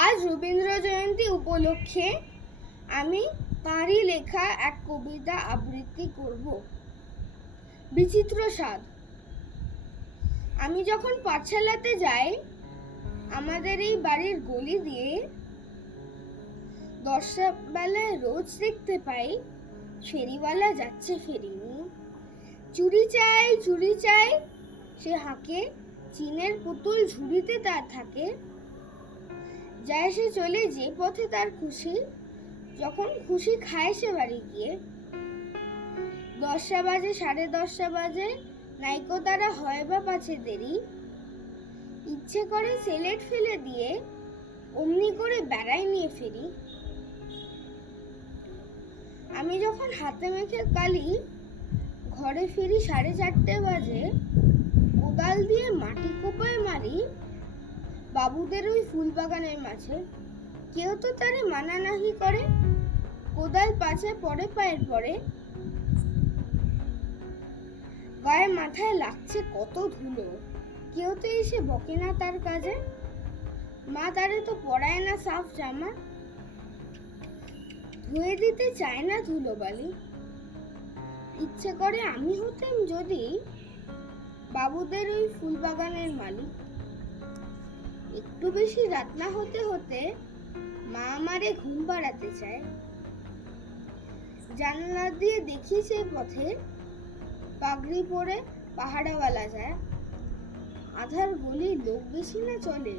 আজ রবীন্দ্র জয়ন্তী উপলক্ষে আমি তাঁরই লেখা এক কবিতা আবৃত্তি করব। বিচিত্র স্বাদ। আমি যখন পাঠশালাতে যাই, আমাদের এই বাড়ির গলি দিয়ে 10টা বেলায় রোজ দেখতে পাই ফেরিওয়ালা যাচ্ছে ফেরি নিয়ে। চুরি চাই, চুরি চাই, সে হাঁকে, চিনের পুতুল ঝুড়িতে তার থাকে। যায় সে চলে যে পথে তার খুশি, যখন খুশি খায় সে বাড়ি গিয়ে। 10টা বাজে, 10:30 বাজে, নাইকো তারা হয় বা পাছে দেরি, ইচ্ছে করে সেলেট ফেলে দিয়ে অমনি করে বেড়াই নিয়ে ফেরি। আমি যখন হাতে মেখে কালি ঘরে ফিরি 4:30 বাজে, কোদাল দিয়ে মাটি কোপায় মারি বাবুদের ওই ফুল বাগানের মাঝে। কেউ তো তারে মানা নাহি করে, কোদাল পাছে পড়ে পায়ের পরে। গায়ে মাথায় লাগছে কত ধুলো, কেউ তো এসে বকে না তার কাজে। মা তারে তো পরায় না সাফ জামা, ধুয়ে দিতে চায় না ধুলোবালি। ইচ্ছে করে আমি হতাম যদি বাবুদের ওই ফুল বাগানের মালিক। একটু বেশি রাত না হতে হতে মা আমারে ঘুম পাড়াতে চায়। জানলা দিয়ে দেখি সেই পথে পাগড়ি পরে পাহাড়াওয়ালা যায়। আধার গলি লোক বেশি না চলে,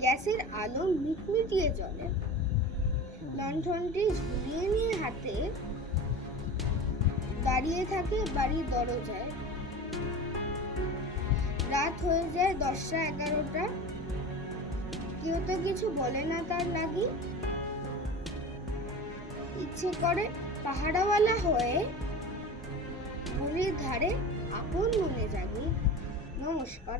গ্যাসের আলো মিটমিটিয়ে চলে। লণ্ঠনটি ঝুলিয়ে নিয়ে হাতে দাঁড়িয়ে থাকে বাড়ির দরজায়। রাত হয়ে যায় 10টা 11টা, কেউ তো কিছু বলে না তার লাগি। ইচ্ছে করে পাহাড়াওয়ালা হয়ে গলির ধারে আপন মনে জাগি। নমস্কার।